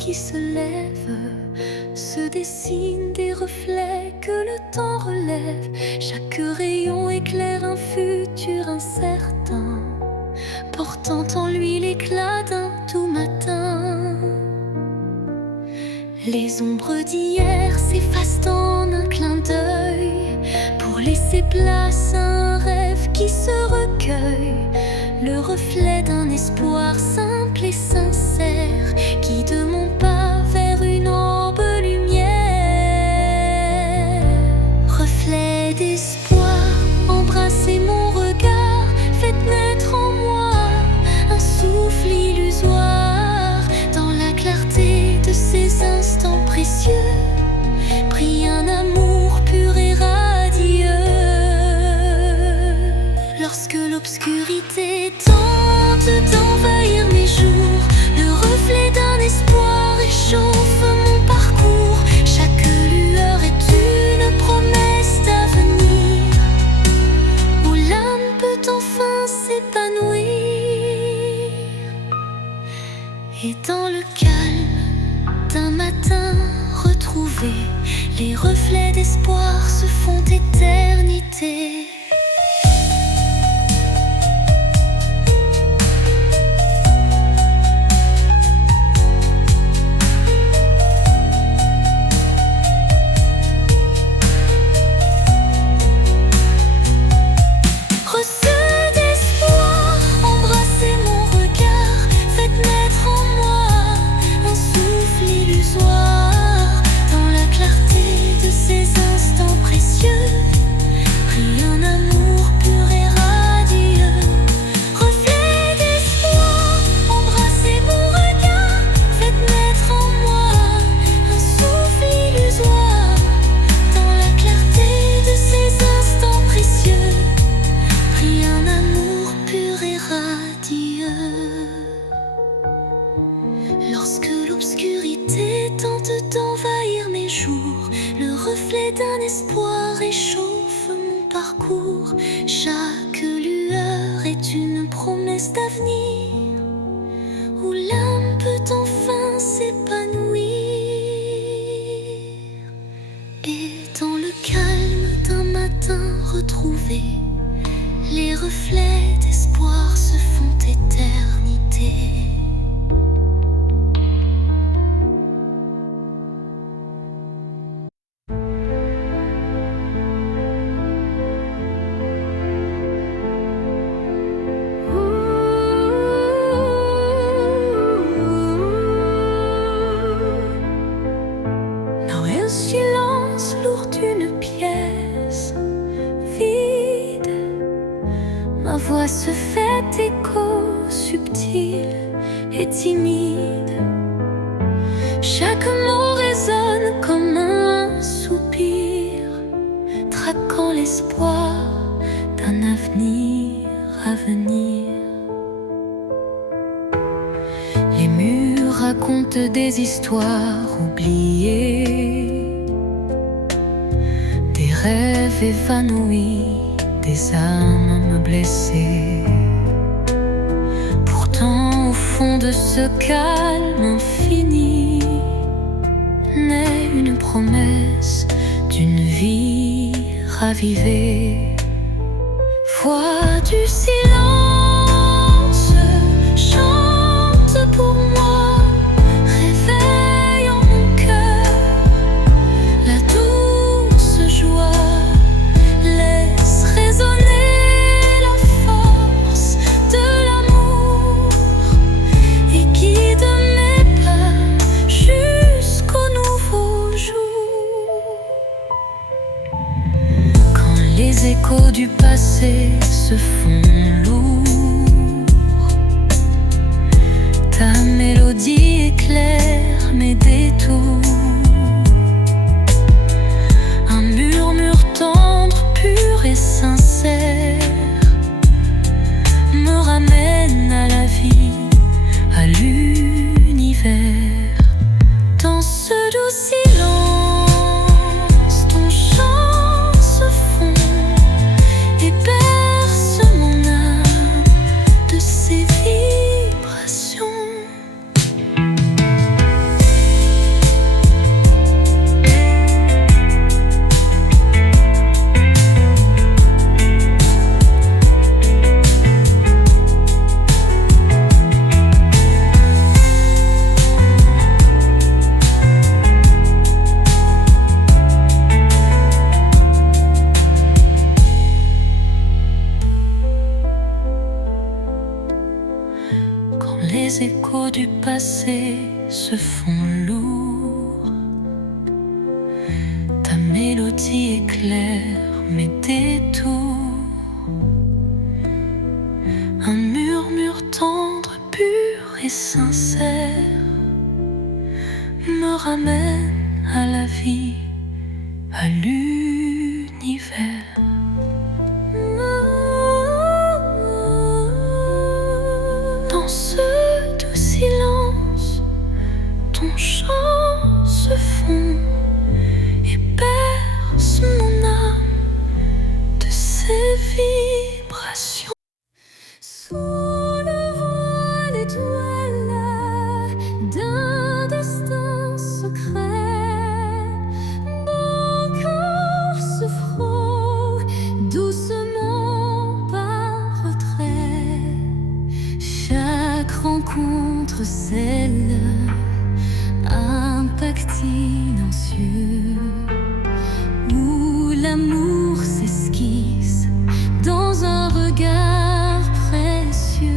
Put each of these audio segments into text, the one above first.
qui se lève, se dessinent des reflets que le temps relève. Chaque rayon éclaire un futur incertain, portant en lui l'éclat d'un tout matin. Les ombres d'hier s'effacent en un clin d'œil, pour laisser place à un rêve qui se recueille. Le reflet d'un espoir simple et sincère, guide mon pas vers une ample lumière. Reflet d'espoir, embrassez mon regard, faites naître en moi un souffle illusoire. Dans la clarté de ces instants précieux, brille un amour pur et radieux. Lorsque l'obscurité tente d'envahir mes jours, le reflet d'un espoir réchauffe mon parcours. Chaque lueur est une promesse d'avenir, où l'âme peut enfin s'épanouir. Et dans le calme d'un matin retrouvé, les reflets d'espoir se font éternité. Lorsque l'obscurité tente d'envahir mes jours, le reflet d'un espoir réchauffe mon parcours. Chaque lueur est une promesse d'avenir, où l'âme peut enfin s'épanouir. Et dans le calme d'un matin retrouvé, les reflets d'espoir se font éternité. Silence lourd d'une pièce vide, ma voix se fait écho subtil et timide. Chaque mot résonne comme un soupir, traquant l'espoir d'un avenir à venir. Les murs racontent des histoires oubliées, des rêves évanouis, des âmes blessées. Pourtant au fond de ce calme infini naît une promesse d'une vie ravivée. Voix du silence, chante pour moi, réveille en mon cœur la douce joie, laisse résonner la force de l'amour et guide mes pas jusqu'au nouveau jour. Quand les échos du passé se font lourds, ta mélodie éclaire mes détours. Un murmure tendre, pur et sincère me ramène à la vie, à l'univers. Dans ce doux silence, ton chant se fond et berce mon âme de ses vibrations. les échos du passé se font lourds. Ta mélodie éclaire mes détours. Un murmure tendre, pur et sincère me ramène à la vie, à l'univers. Dans ce doux silence, ton chant se fond et berce mon âme de ses vibrations. Sous le voile étoile d'un destin secret, mon corps se frôle doucement par retrait. Chaque rencontre scelle un pacte silencieux où l'amour s'esquisse dans un regard précieux.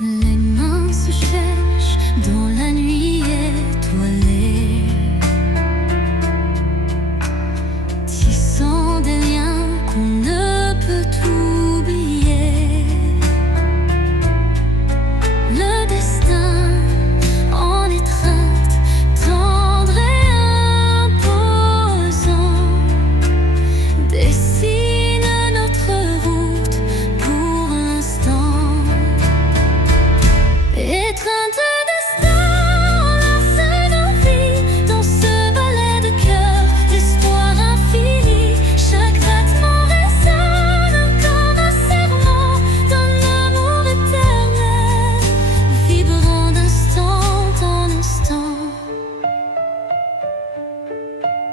Les mains se cherchent dans la nuit étoilée, tissant des liens qu'on ne peut oublier. Le destin en étreinte, tendre et imposant, dessine notre route pour l'instant. Étreinte de destin, enlace nos vies dans ce ballet de cœur, l'espoir infini. Chaque battement résonne comme un serment d'un amour éternel, vibrant d'instant en instant,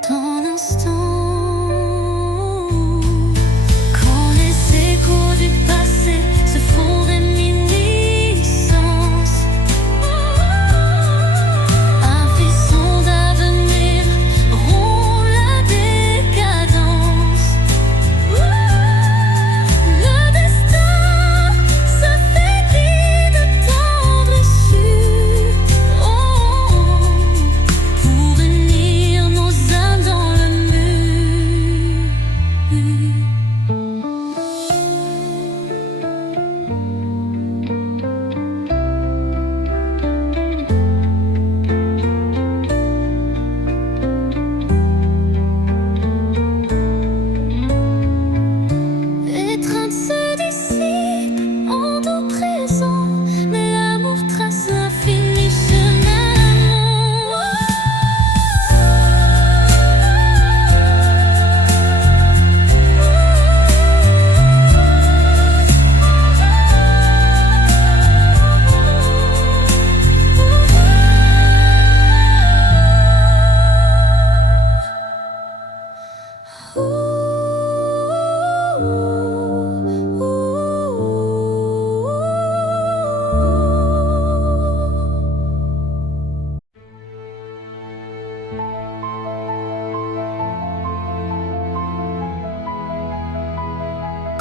en instant. Quand les échos du passé se font réminiscence, un frisson d'avenir rompt la décadence. Le destin se fait guide tendre et sûr, pour unir nos âmes dans le mur. L'étreinte se dissipe en doux présent, mais l'amour trace l'infini chemin.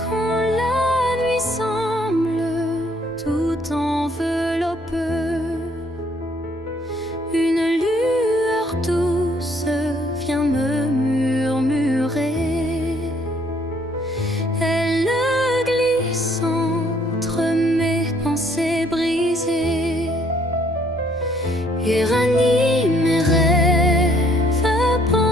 Quand la nuit semble tout envelopper, une lueur douce vient me murmurer. Elle glisse entre mes pensées brisées et ranime mes rêves abandonnés.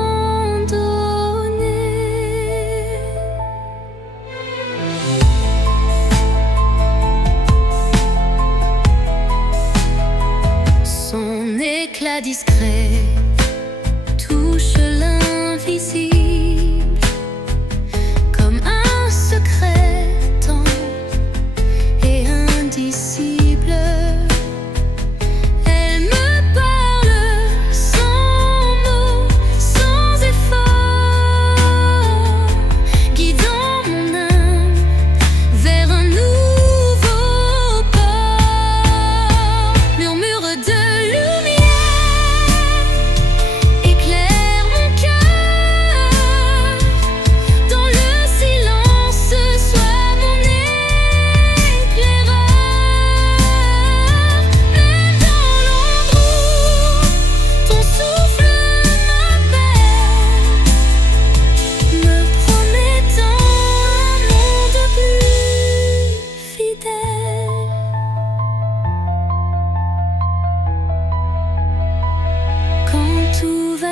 Son éclat discret touche l'invisible comme un secret tendre et indicible. Elle me parle sans mots, sans effort, guidant mon âme vers un nouveau port. Murmure de lumière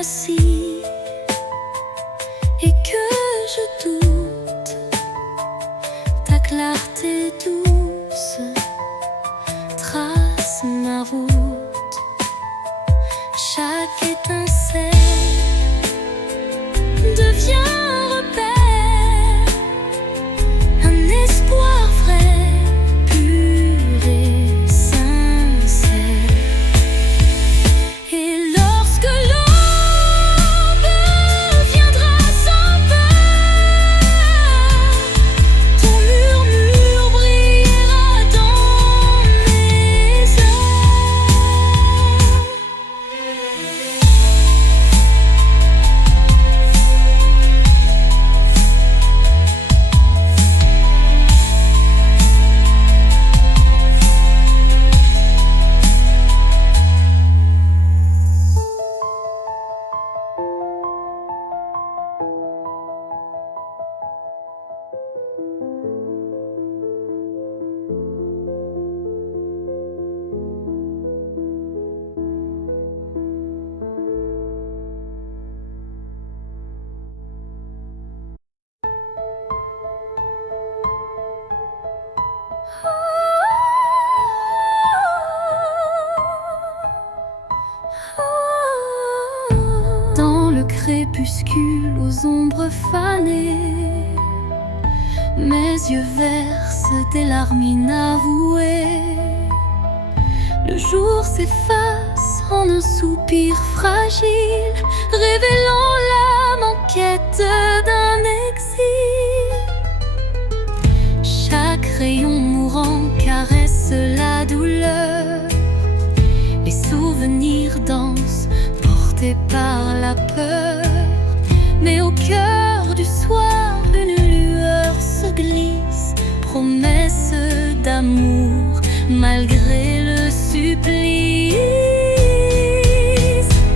m'assis et que je doute, ta clarté douce trace ma route. Chaque étincelle devient un repère, un espoir vrai, pur et sincère. Et lorsque l'aube viendra sans peur, ton murmure brillera dans mes heures. Dans le crépuscule aux ombres fanées, mes yeux versent des larmes inavouées. Le jour s'efface en un soupir fragile, révélant l'âme en quête d'un exil. Chaque rayon mourant caresse la douleur, les souvenirs dansent portés par la peur. Mais au cœur du soir, une lueur se glisse, promesse d'amour malgré le supplice.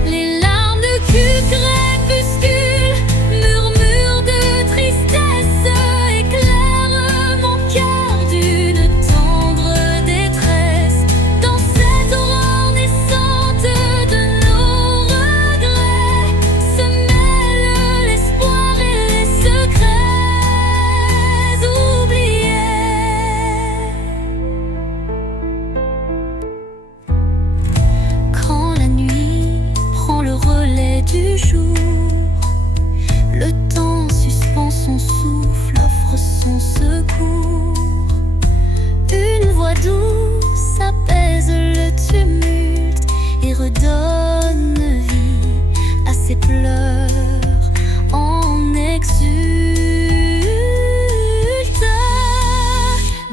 Les larmes de crépuscule, murmures de tristesse, éclairent mon cœur d'une tendre détresse. Dans cette aurore naissante de nos regrets se mêlent l'espoir et les secrets oubliés. Quand la nuit prend le relais du jour, le temps suspend son souffle, offre son secours. Une voix douce apaise le tumulte et redonne vie à ses pleurs en exulte.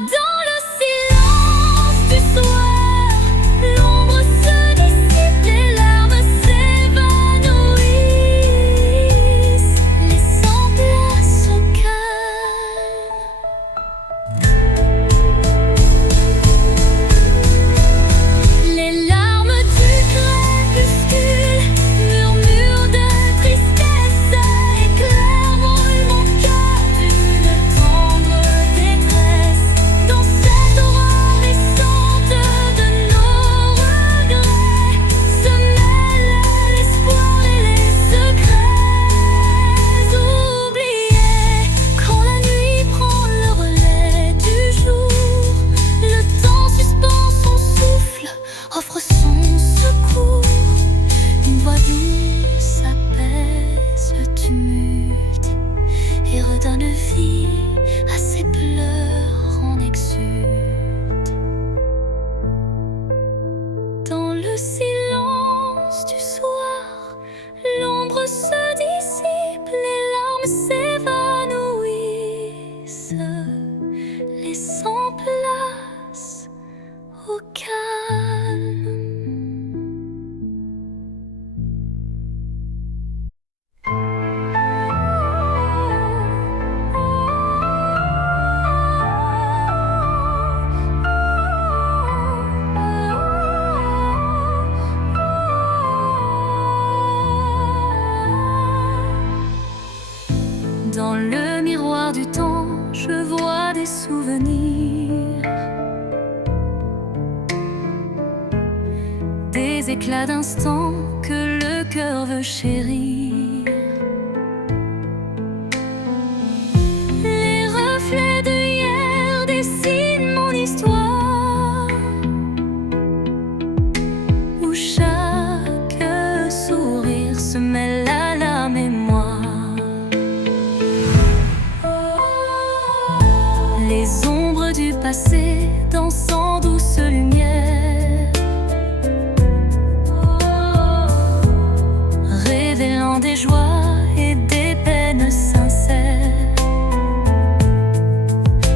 Dans le silence du soir, l'ombre se dissipe, les larmes s'évanouissent, laissant place au calme. Les larmes du crépuscule, murmures de tristesse, éclairent mon cœur d'une tendre détresse. Dans cette aurore naissante de nos regrets se mêlent l'espoir et les secrets oubliés. Quand la nuit prend le relais du jour, le temps suspend son souffle, offre son secours. Une voix douce apaise le tumulte et redonne vie à ses pleurs en exulte. Dans le silence du soir, l'ombre se dissipe, les larmes s'évanouissent, laissant place au calme. Dans le miroir du temps, je vois des souvenirs, des éclats d'instants que le cœur veut me chérir. Les reflets de hier dessinent mon histoire, où chaque sourire se mêle à la mémoire. Les ombres du passé dansent en douce lumière, révélant des joies et des peines sincères.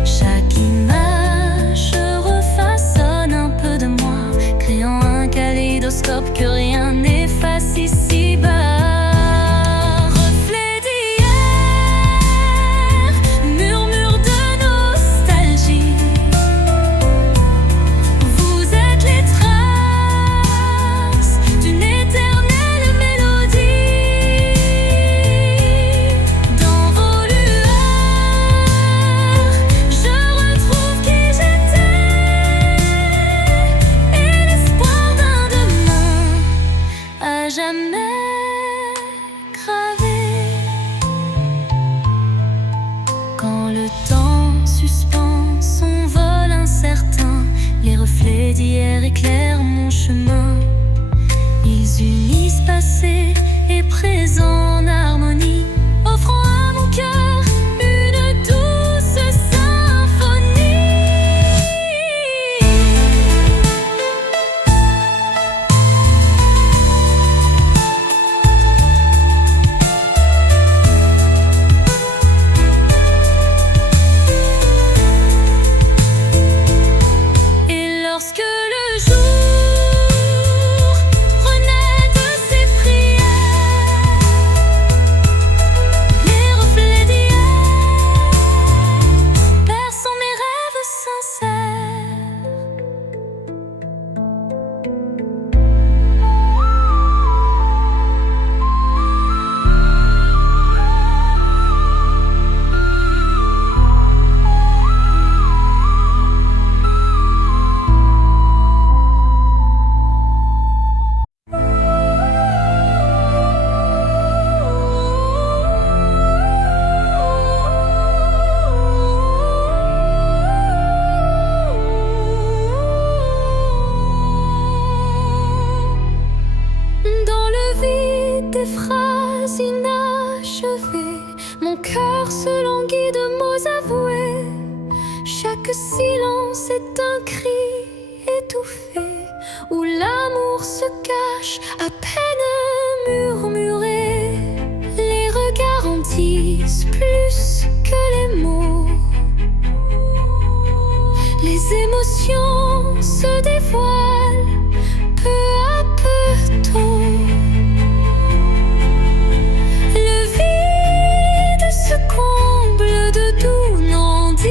Chaque image refaçonne un peu de moi, créant un kaléidoscope que rien n'efface ici-bas. Jamais gravé. Quand le temps suspend son vol incertain, les reflets d'hier éclairent mon chemin. Ils unissent passé et présent en harmonie, offrant à mon cœur une douce symphonie. Lorsque le jour renaît de ses prières, les reflets d'hier bercent mes rêves sincères. Des phrases inachevées, mon cœur se languit de mots avoués. Chaque silence est un cri étouffé, où l'amour se cache à peine murmuré. Les regards en disent plus que les mots, les émotions se dévoilent peu à peu tôt. Comble de doux non-dits,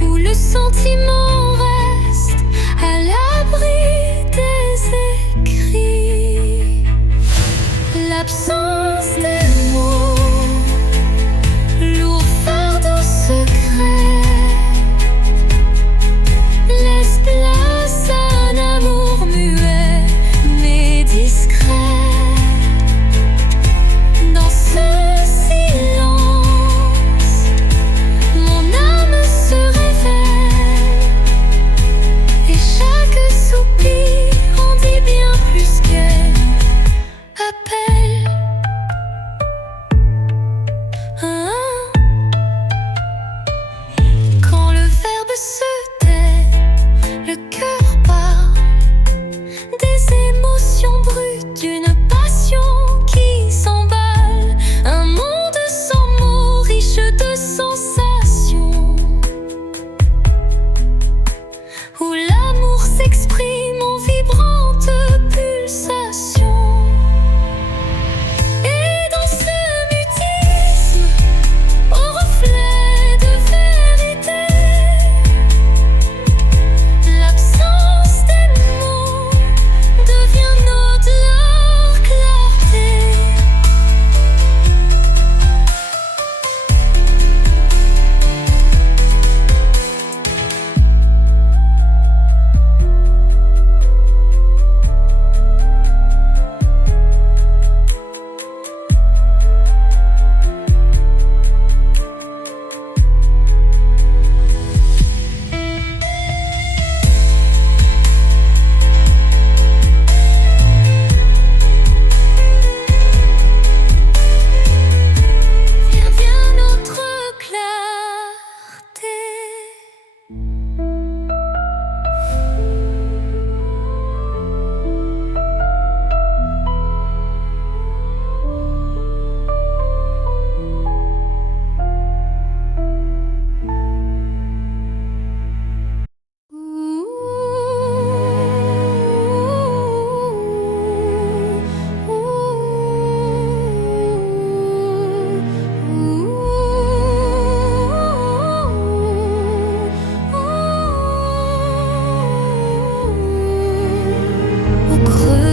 où le sentiment reste à l'abri des écrits. L'absence des mots, lourd fardeau secret, laisse place à un amour muet mais discret. Appelle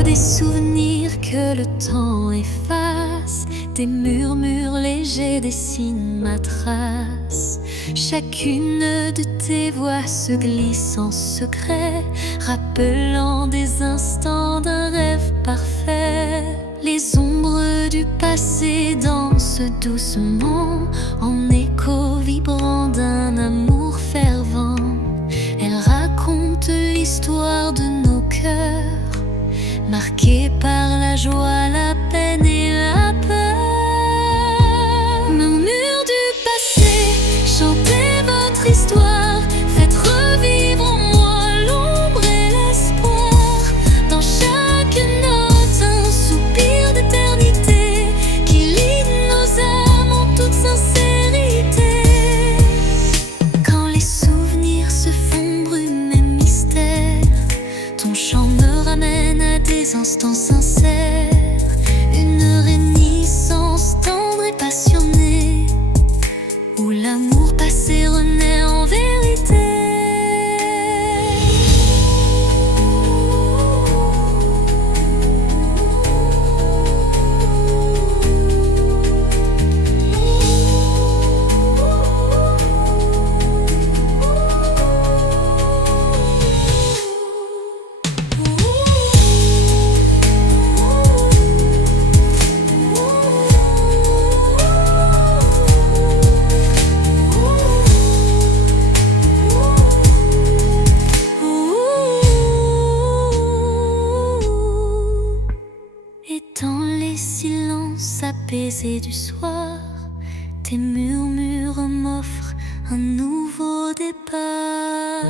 des souvenirs que le temps efface, des murmures légers dessinent ma trace. Chacune de tes voix se glisse en secret, rappelant des instants d'un rêve parfait. Les ombres du passé dansent doucement, en écho vibrant d'un amour fervent. Elles racontent l'histoire de nos cœurs, marqués par la joie, la peine et la peur. Murmures du passé, chantez votre histoire, faites revivre en moi l'ombre et l'espoir. Dans chaque note, un soupir d'éternité qui lie nos âmes en toute sincérité. Quand les souvenirs se font brume et mystère, ton chant me ramène à des instants sincères, une réminiscence tendre et passionnée, où l'amour passé renaît en vérité. Et dans les silences apaisés du soir, tes murmures m'offrent un nouveau départ.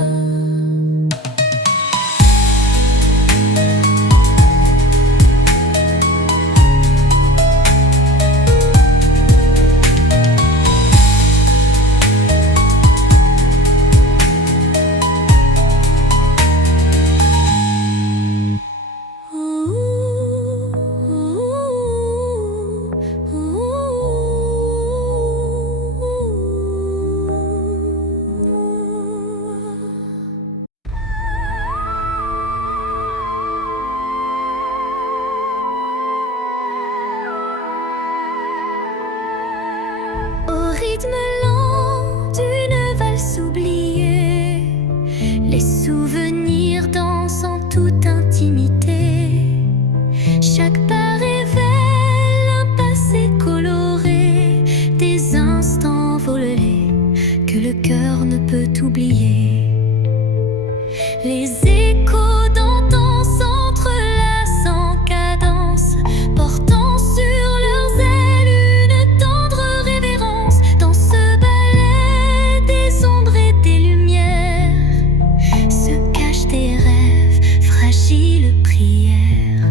Au rythme lent d'une valse oubliée, les souvenirs dansent en toute intimité. Chaque pas révèle un passé coloré, des instants volés que le cœur ne peut oublier. Les échos d'antan s'entrelacent en cadence, portant sur leurs ailes une tendre révérence. Dans ce ballet des ombres et des lumières se cachent des rêves, fragiles prières.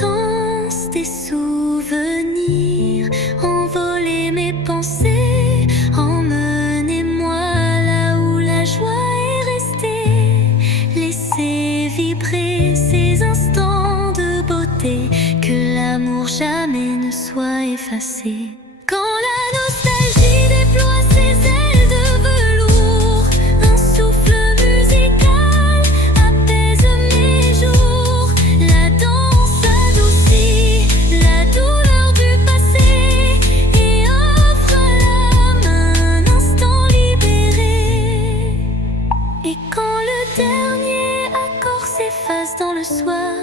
Danse des souvenirs, envolez mes pensées, emmenez-moi là où la joie est restée. Laissez vibrer ces instants de beauté, que l'amour jamais ne soit effacé. Quand la nostalgie déploie ses ailes de velours, un souffle musical apaise mes jours. La danse adoucit la douleur du passé et offre à l'âme un instant libéré. Et quand le dernier accord s'efface dans le soir,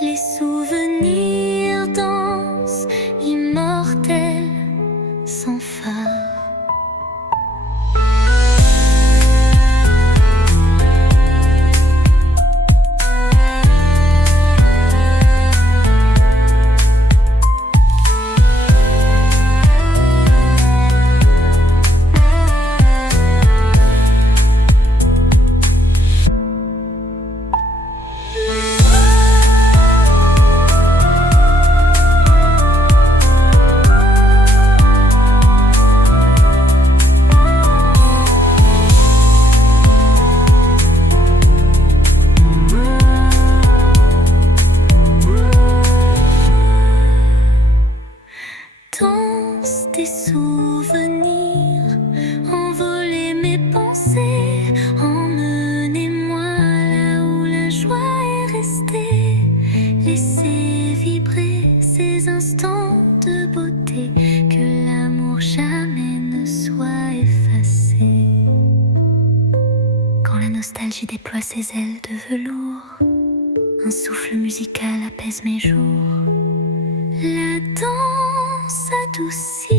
les souvenirs dansent, immortels, sans phare. ses ailes de velours. Un souffle musical apaise mes jours. La danse adoucit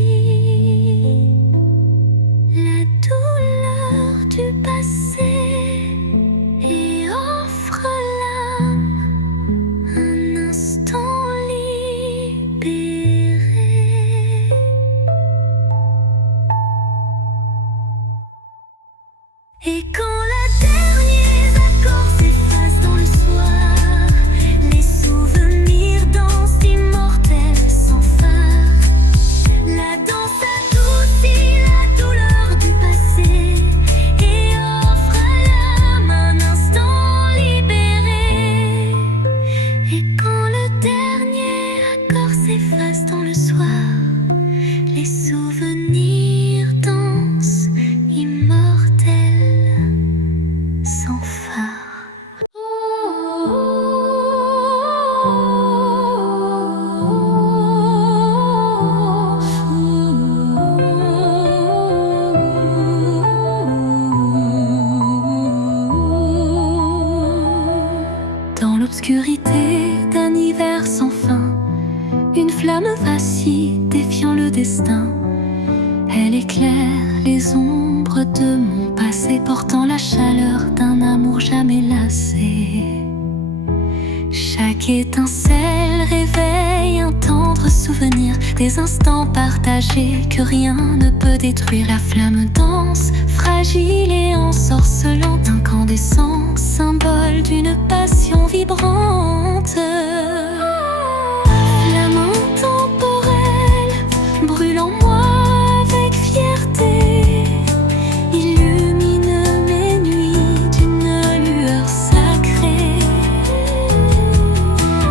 la douleur du passé et offre à l'âme un instant libéré. Et quand la dernière accord s'efface dans le soir, les souvenirs dansent immortels sans phare. La danse adoucit la douleur du passé et offre à l'âme un instant libéré. Et quand le dernier accord s'efface dans le soir, les souvenirs dansent immortels sans phare. Dans l'obscurité d'un hiver sans fin, une flamme vacille défiant le destin. Elle éclaire les ombres de mon passé, portant la chaleur d'un amour jamais lassé. Chaque étincelle réveille un tendre souvenir, des instants partagés que rien ne peut détruire. La flamme danse, fragile et ensorcelante, incandescent, symbole d'une passion vibrante. Flamme intemporelle, brûle en moi avec fierté, illumine mes nuits d'une lueur sacrée.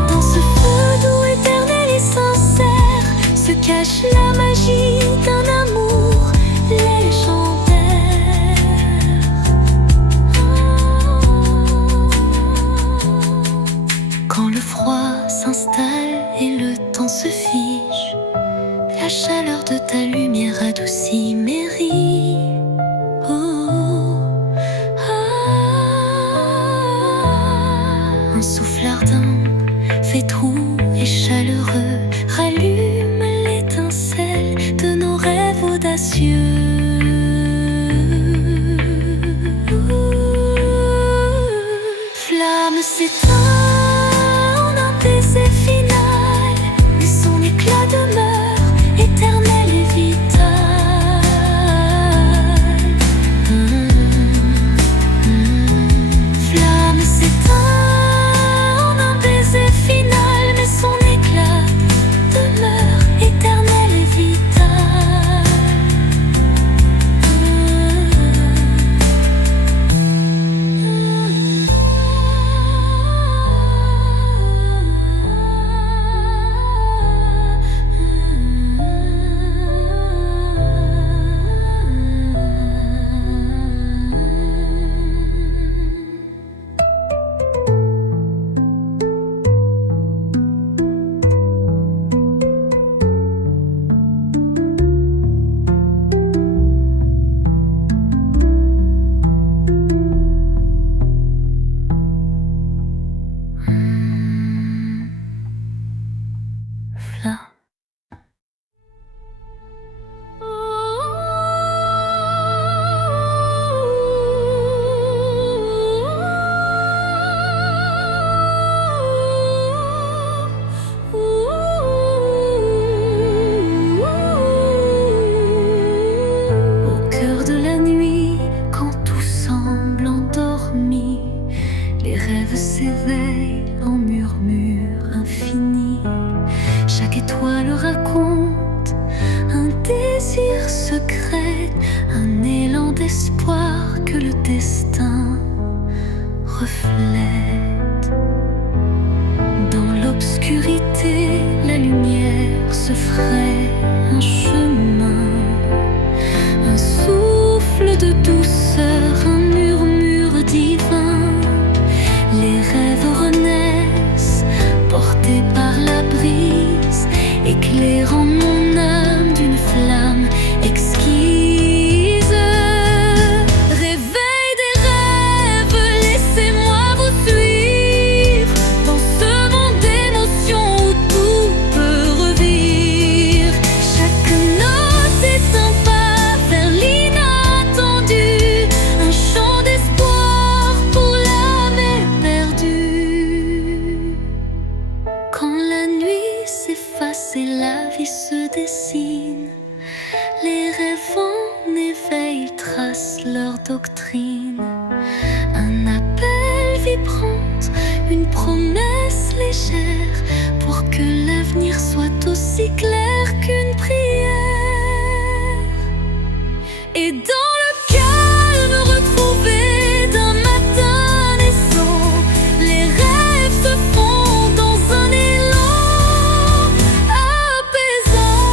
Dans ce feu doux, éternel et sincère, se cache la magie d'un amour légendaire. Quand le froid s'installe et le temps se fige, la chaleur de ta lumière adoucit mes rides. Un souffle ardent, fait roux et chaleureux, rallume l'étincelle de nos rêves audacieux. Flamme s'éteint en un baiser final, mais son éclat demeure éternel et vital. Flamme s'éteint en un baiser final, mais son éclat demeure éternel et vital. Les rêves s'éveillent en murmures infinis. Chaque étoile raconte un désir secret, un élan d'espoir que le destin reflète. Dans l'obscurité, la lumière se fraye un chemin, un souffle de douceur, un murmure divin. Les rêves renaissent, portés par la brise, éclairant mon âme d'une flamme exquise. Réveil des rêves, laissez-moi qui se dessinent. Les rêves en éveil tracent leur doctrine. Un appel vibrante, une promesse légère, pour que l'avenir soit aussi clair qu'une prière. Et dans le calme retrouvé d'un matin naissant, les rêves se font dans un élan apaisant.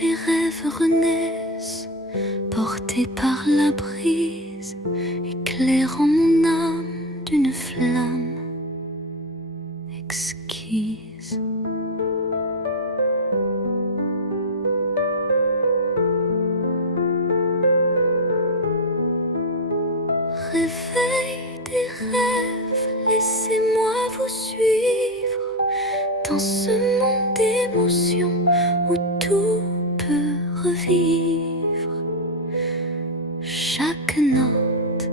Les rêves renaissent, portés par la brise, éclairant mon âme d'une flamme exquise. Réveil des rêves, laissez-moi vous suivre dans ce monde d'émotions où tout peut revivre. Chaque note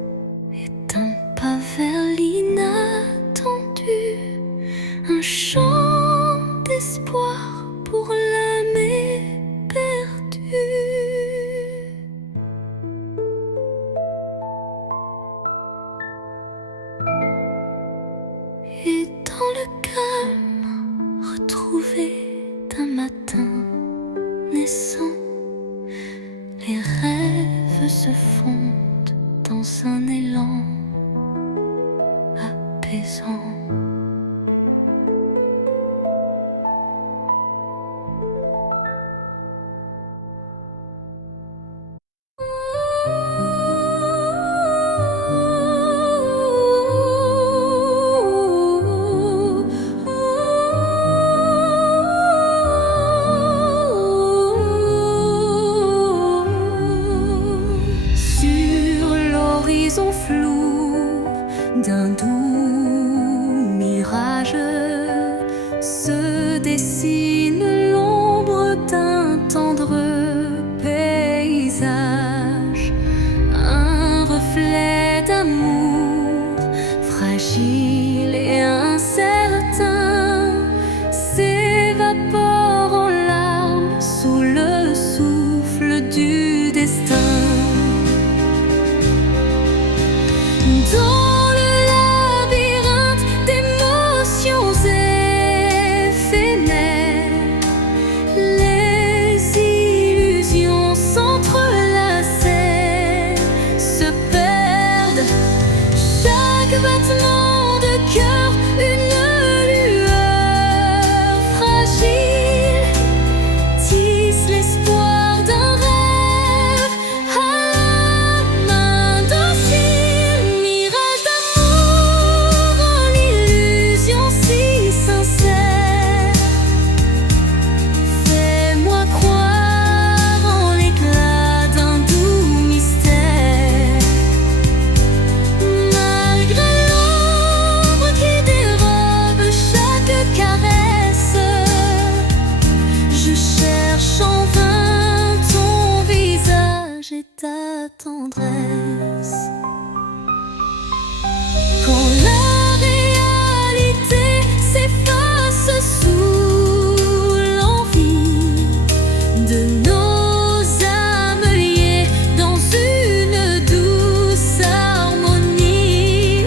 est un pas vers l'inattendu, un chant d'espoir pour l'âme éperdue. Et dans le calme retrouvé d'un matin naissant, les rêves se fondent dans un élan apaisant. L'horizon flou d'un doux mirage se dessine l'ombre d'un tendre paysage, un reflet d'amour fragile et incertain s'évapore en larmes sous le souffle du destin. Dans le labyrinthe d'émotions éphémères, les illusions s'entrelacent, se perdent. Chaque battement de cœur, une lueur fragile, tisse l'espoir d'un rêve à la main docile. Mirage d'amour en illusion si sincère, fais-moi croire en l'éclat d'un doux mystère. Malgré l'ombre qui dérobe chaque caresse, je cherche en vain ton visage et ta tendresse. Quand la réalité s'efface sous l'envie de nos âmes liées dans une douce harmonie,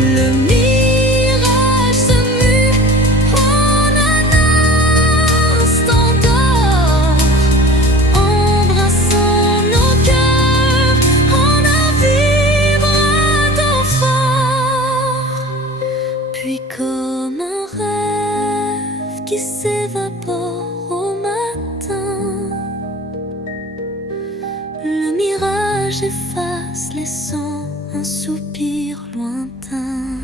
le mirage se mue en un instant d'or, embrassant nos cœurs en un vibrato fort. Puis comme un rêve qui s'évapore au matin, le mirage efface, laissant un soupir lointain.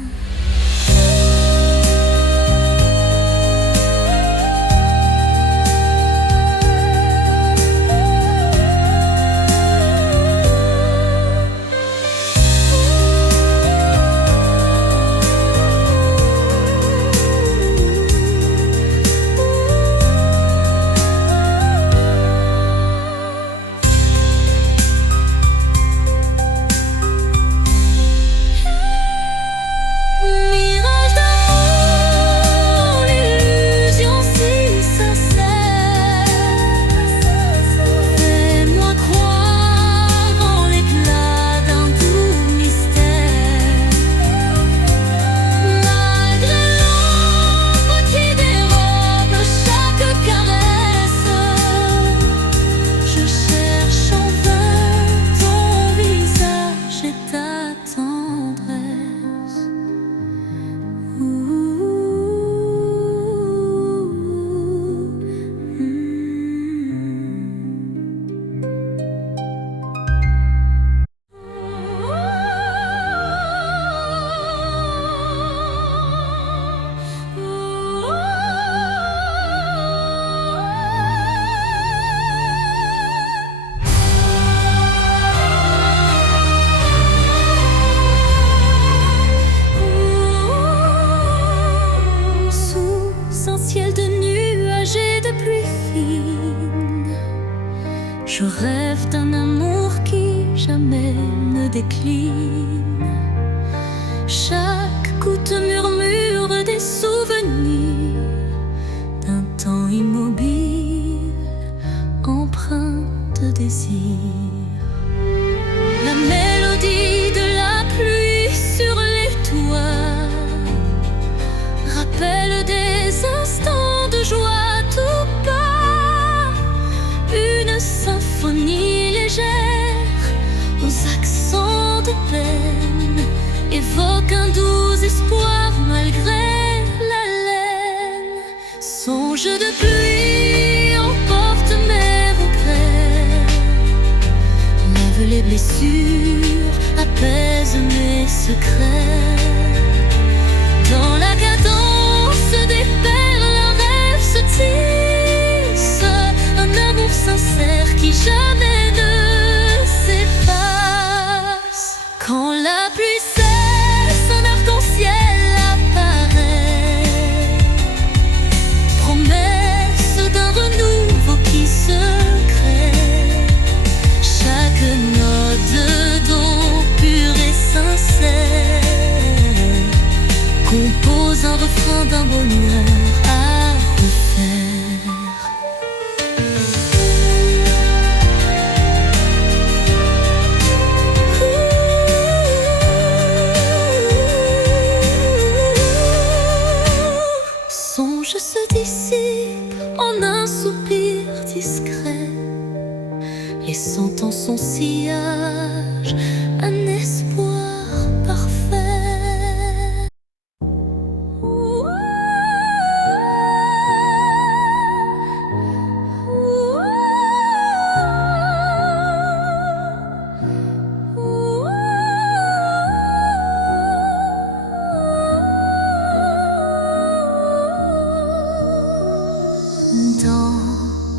Chaque goutte murmure des souvenirs d'un temps immobile, empreint de désir. La mélodie de la pluie sur les toits rappelle des instants de joie tout bas. Une symphonie légère aux accents de peine évoque un doux espoir malgré la laine. Songe de pluie emporte mes regrets, lave les blessures, apaise mes secrets. Dans la cadence des perles, un rêve se tisse, un amour sincère qui jamais ne s'efface. Quand la pluie cesse, un arc-en-ciel apparaît, promesse d'un renouveau qui se crée. Chaque note d'eau pure et sincère compose un refrain d'un bonheur à refaire. Songe se dissipe en un soupir discret, laissant en son sillage un espoir parfait. Dans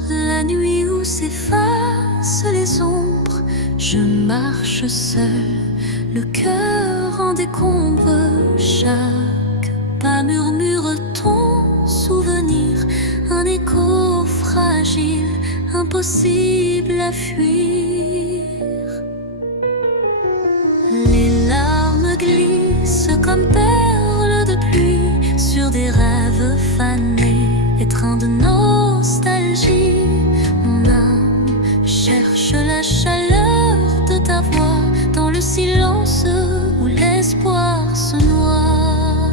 la nuit où s'effacent les ombres, je marche seul, le cœur en décombre. Chaque pas murmure ton souvenir, un écho fragile, impossible à fuir. Les larmes glissent comme perles de pluie sur des rêves fanés, étreints de nostalgie. Mon âme cherche la chaleur de ta voix dans le silence où l'espoir se noie.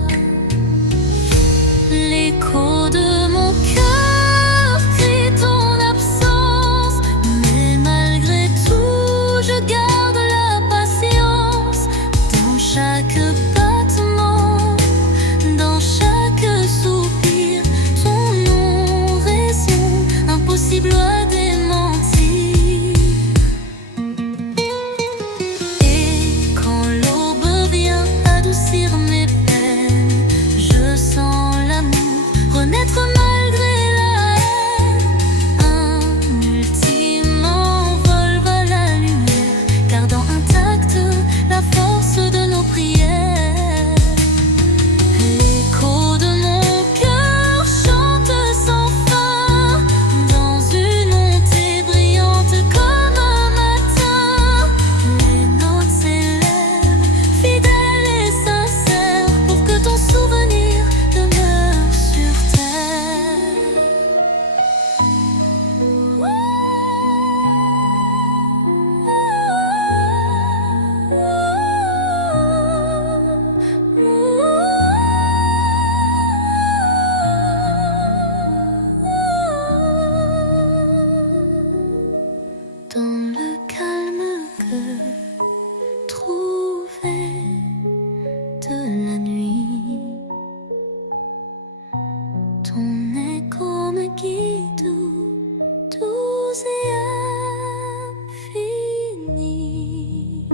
L'écho de mon cœur crie ton absence, mais malgré tout je garde la patience. Dans chaque battement, dans chaque soupir, ton nom résonne, impossible à démentir. Et quand l'aube vient adoucir mes peines, je sens l'amour renaître malgré la haine. Un ultime envol va la lumière, gardant intacte la force de nos prières. L'écho de mon cœur chante sans fin, dans une montée brillante comme un matin. Les notes s'élèvent, fidèles et sincères, pour que ton souvenir demeure sur terre. Dans le calme que trouvé de la nuit, ton écho me guide doux et infini.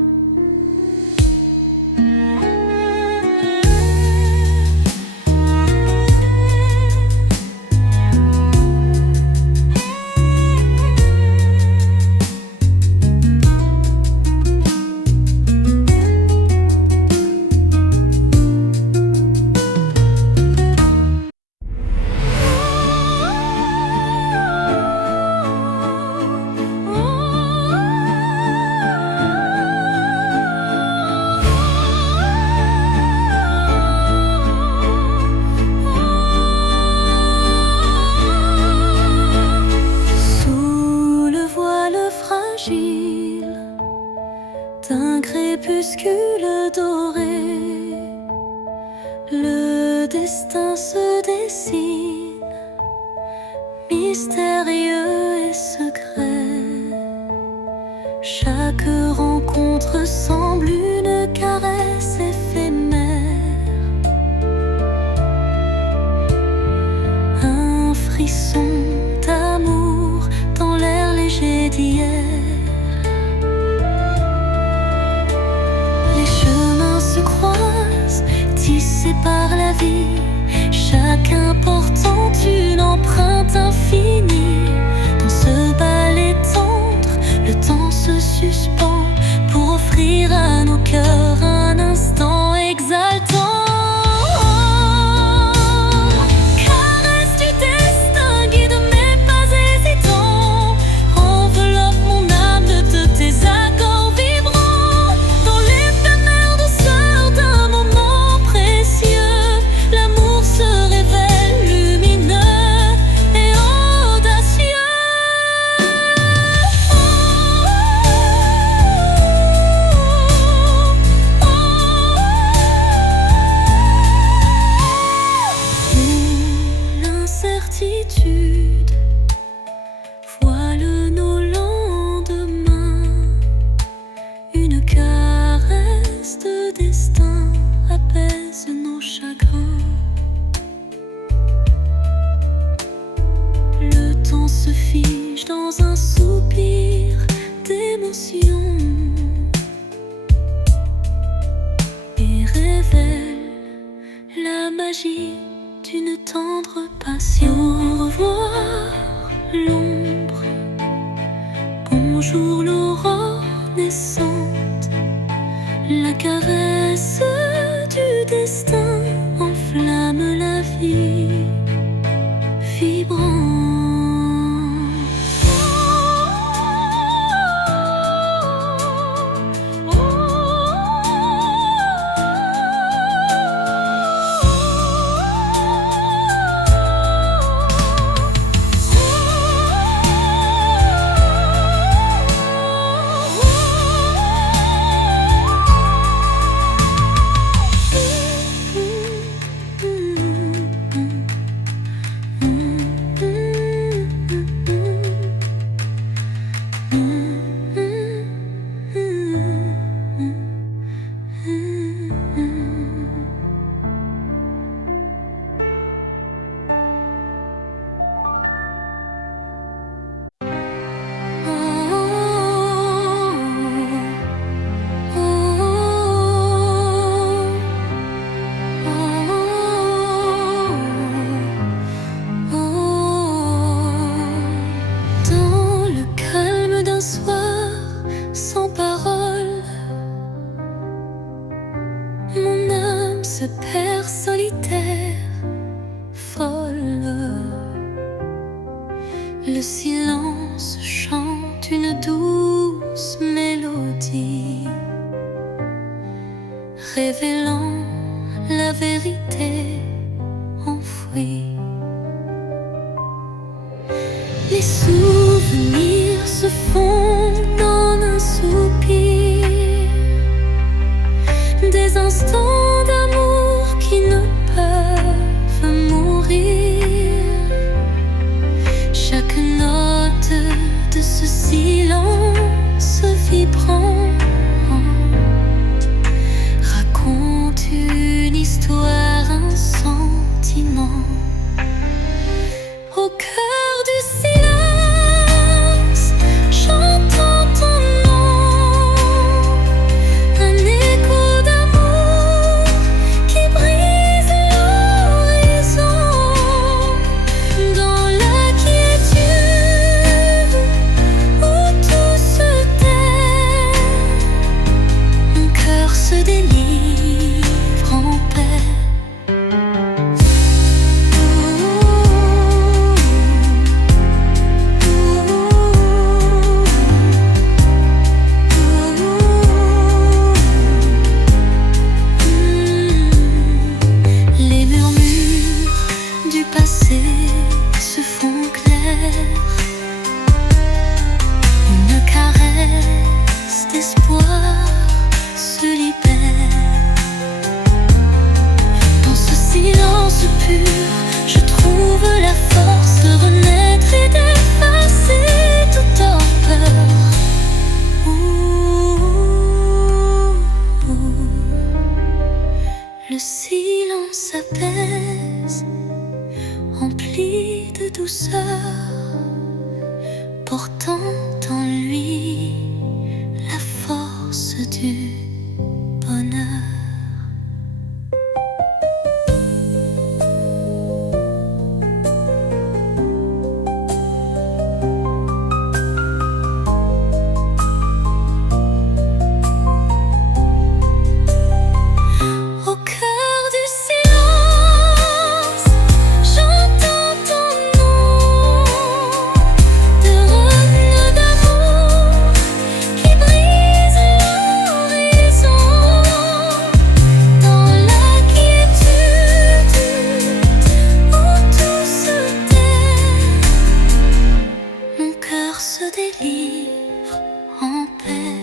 Le destin se dessine, mystérieux et secret. Chaque rencontre semble une caresse éphémère, un frisson d'amour dans l'air léger d'hier. Les chemins se croisent, tissés par la vie, chacun portant une empreinte infinie. Dans ce ballet tendre, le temps se suspend pour offrir à nos cœurs un instant exaltant. Caresse du destin, guide mes pas hésitants, enveloppe mon âme de tes accords vibrants. Dans l'éphémère douceur d'un moment précieux, l'amour se révèle lumineux et audacieux. L'incertitude voile nos lendemains, une caresse de destin apaise nos chagrins. Le temps se fige dans un soupir d'émotion et révèle la magie d'une tendre passion. Au revoir l'ombre, bonjour l'aurore naissante. La caresse du destin enflamme la vie vibrante. Mon âme se perd solitaire, folle. Le silence chante une douce mélodie, révélant la vérité enfouie. Les souvenirs se fondent en un soupir, des instants d'amour qui ne peuvent mourir. Chaque note de ce silence vibrant raconte une histoire, un sentiment. Au cœur du silence, j'entends ton nom, un écho d'amour qui brise l'horizon. Dans la quiétude où tout se tait, mon cœur se délivre en paix. silence apaise, rempli de douceur, portant en lui la force du bonheur. Se délivre en paix.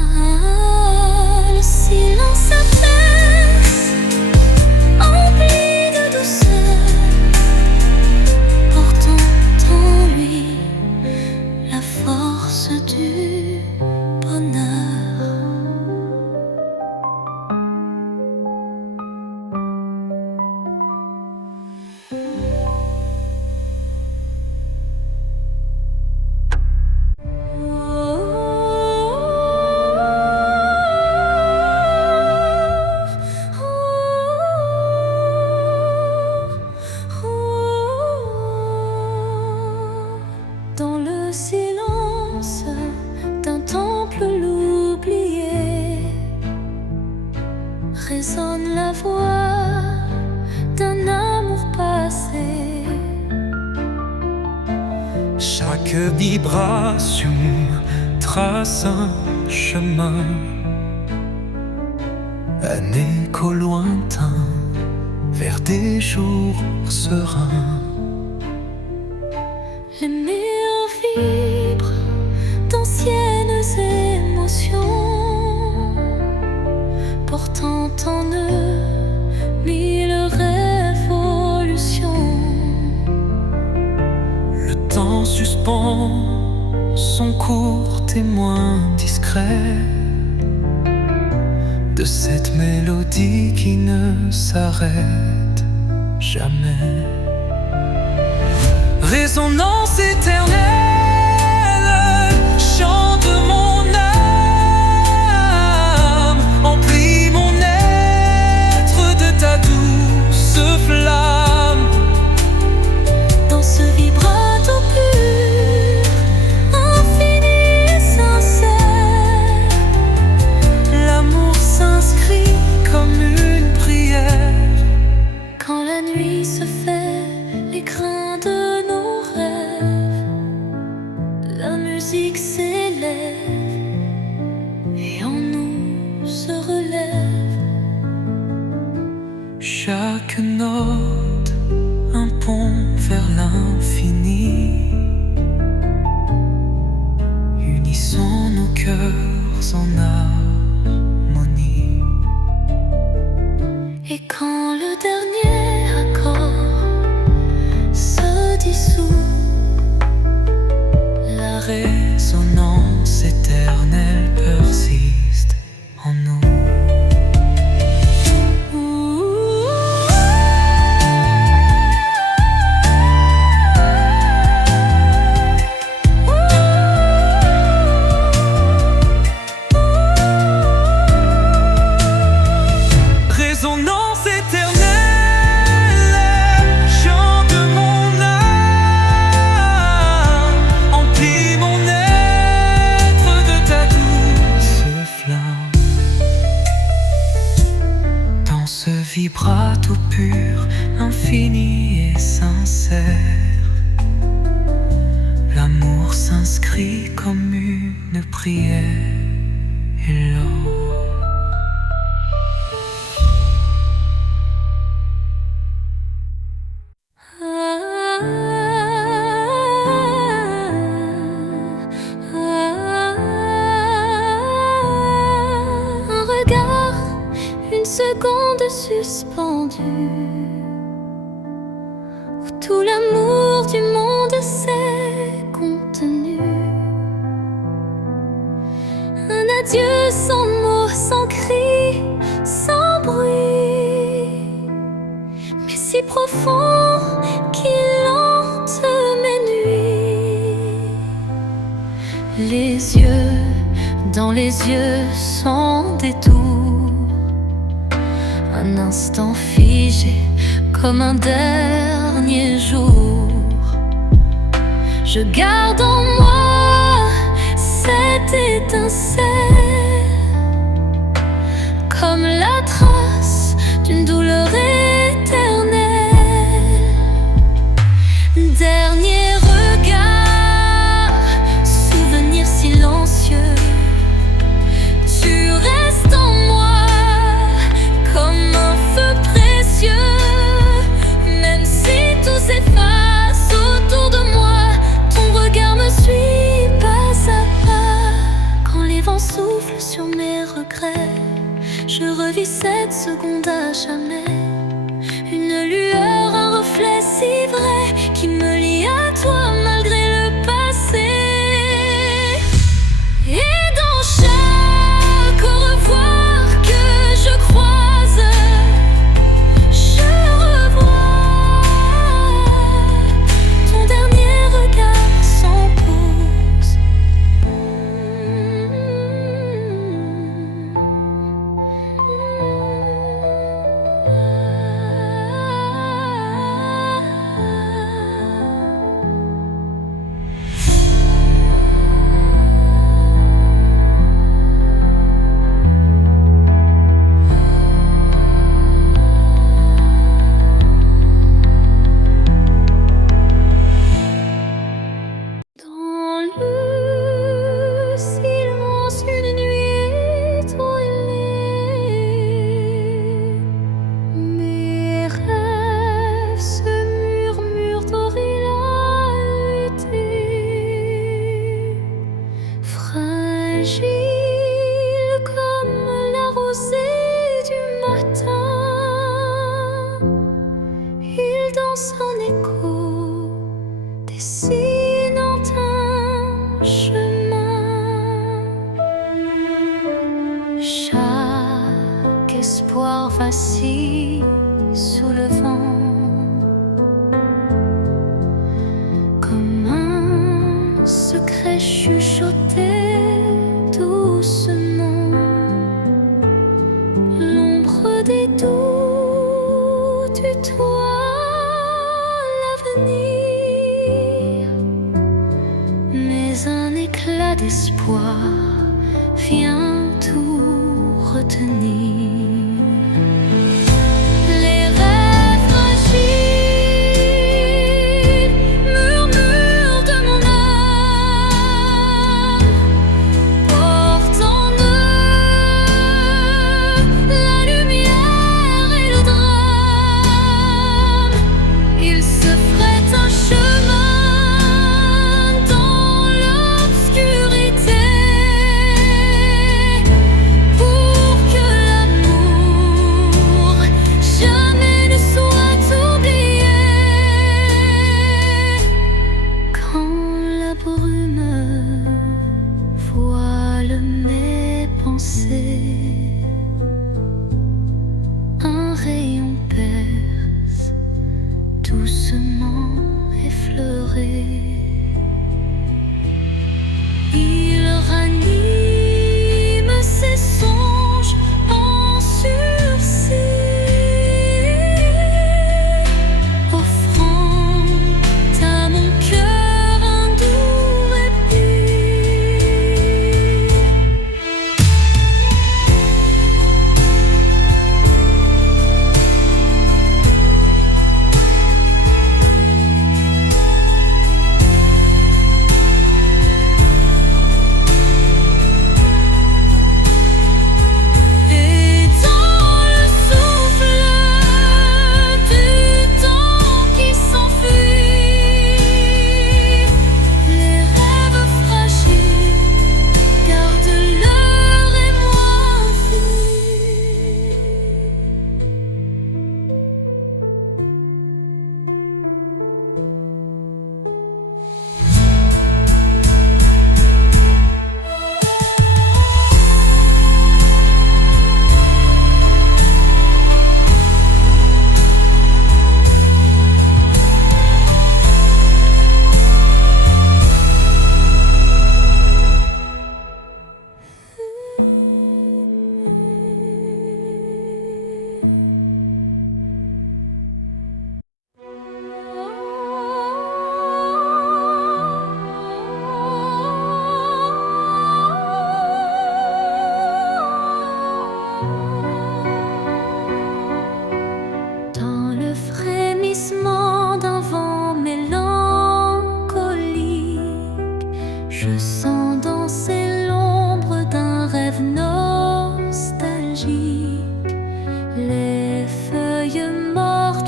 Ah, le silence apaise, empli de douceur, portant en lui la force du bonheur. Dans le silence d'un temple l'oublié, résonne la voix d'un amour passé. Chaque vibration trace un chemin, un écho lointain vers des jours sereins. Les murs vibrent d'anciennes émotions, portant en eux mille révolutions. Le temps suspend son court témoin discret de cette mélodie qui ne s'arrête jamais. Résonance éternelle, chant de mon âme, emplis mon être de ta douce flamme. Dans ce vibrato pur, infini et sincère, L'amour s'inscrit comme une prière. quand la nuit se fait l'écrin de nos rêves, la musique s'élève et en nous se relève. Chaque note, un pont vers l'infini. Unissons nos cœurs en harmonie. Et quand le dernier accord se dissout, La résonance éternelle persiste en nous. Résonance éternelle, chant de mon âme, emplis mon être de ta douce flamme. Dans ce vibrato pur, infini et sincère, l'amour s'inscrit comme une prière et l'or. Un regard, une seconde suspendue, où tout l'amour du monde s'est contenu. Un adieu sans mots, sans cris, mes yeux sans détour, un instant figé comme un dernier jour. Je garde en moi cette étincelle, comme la trace d'une douleur éternelle. Dernier regard, souvenir silencieux, tu restes en moi comme un feu précieux. Même si tout s'efface autour de moi, ton regard me suit pas à pas. Quand les vents soufflent sur mes regrets, je revis cette seconde à jamais. Une lueur, un reflet si vrai qui me lie à toi malgré le passé. Et dans chaque au revoir que je croise, je revois ton dernier regard sans pause. Dans le silence, une nuit étoilée, mes rêves se murmurent au hilarité. Fragile comme la rosée du matin, il danse en écho, dessinant un chemin. Chaque espoir vacille sous le vent, comme un secret chuchoté doucement. L'ombre des doutes tutoie l'avenir, mais un éclat d'espoir vient tout retenir. Les rêves fragiles murmurent de mon âme, portent en eux la lumière et le drame. Ils se frayent un chemin dans l'obscurité, pour que l'amour jamais ne soit oublié. Quand la brume voile mes pensées, un rayon perce doucement effleuré. Il ranime ses songes en sursis, offrant à mon cœur un doux répit.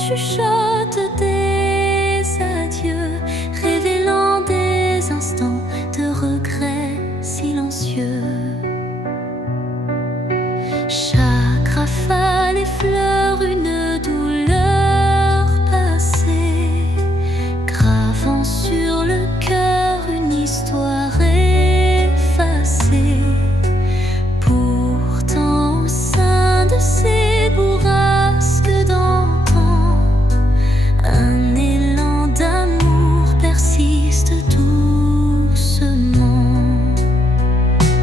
chuchote des adieux, révélant des instants de regret silencieux. Chaque rafale effleure une douleur passée, gravant sur le cœur une histoire effacée. Pourtant, au sein de ces bourrasques d'antan, un élan d'amour persiste doucement.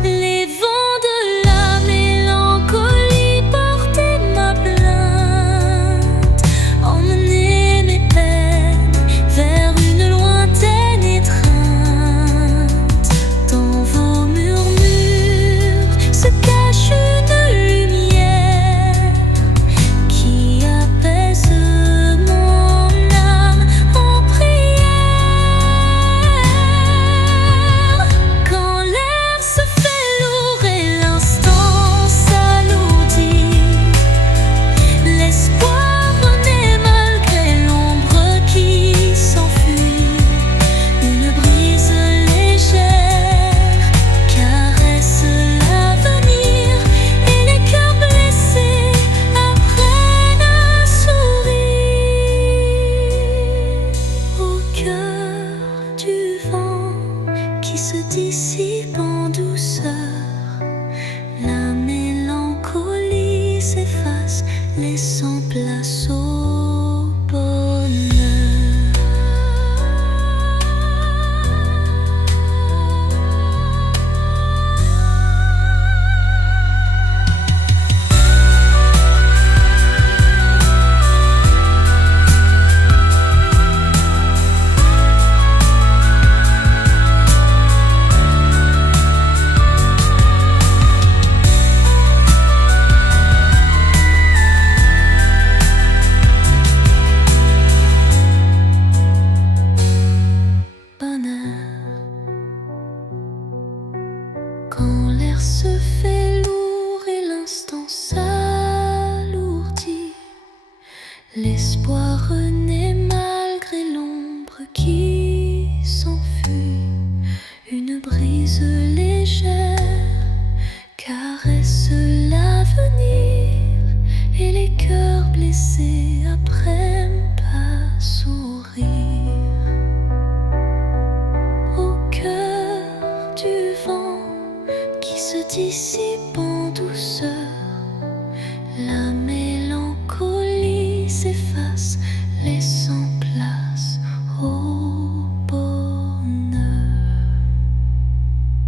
Les vents de la mélancolie portaient ma plainte, emmenaient mes peines vers une lointaine étreinte. Dans vos murmures se cache une lumière qui apaise mon âme en prière. Quand l'air se fait lourd et l'instant s'alourdit, l'espoir renaît malgré l'ombre qui s'enfuit. Une brise légère caresse l'avenir et les cœurs blessés apprennent à sourire. Au cœur du vent qui se dissipe en douceur, la mélancolie s'efface, laissant place au bonheur. Quand l'air se fait lourd et l'instant s'alourdit, l'espoir renaît malgré l'ombre qui s'enfuit. Une brise légère caresse l'avenir et les cœurs blessés apprennent à sourire. Au cœur du vent qui se dissipe en douceur,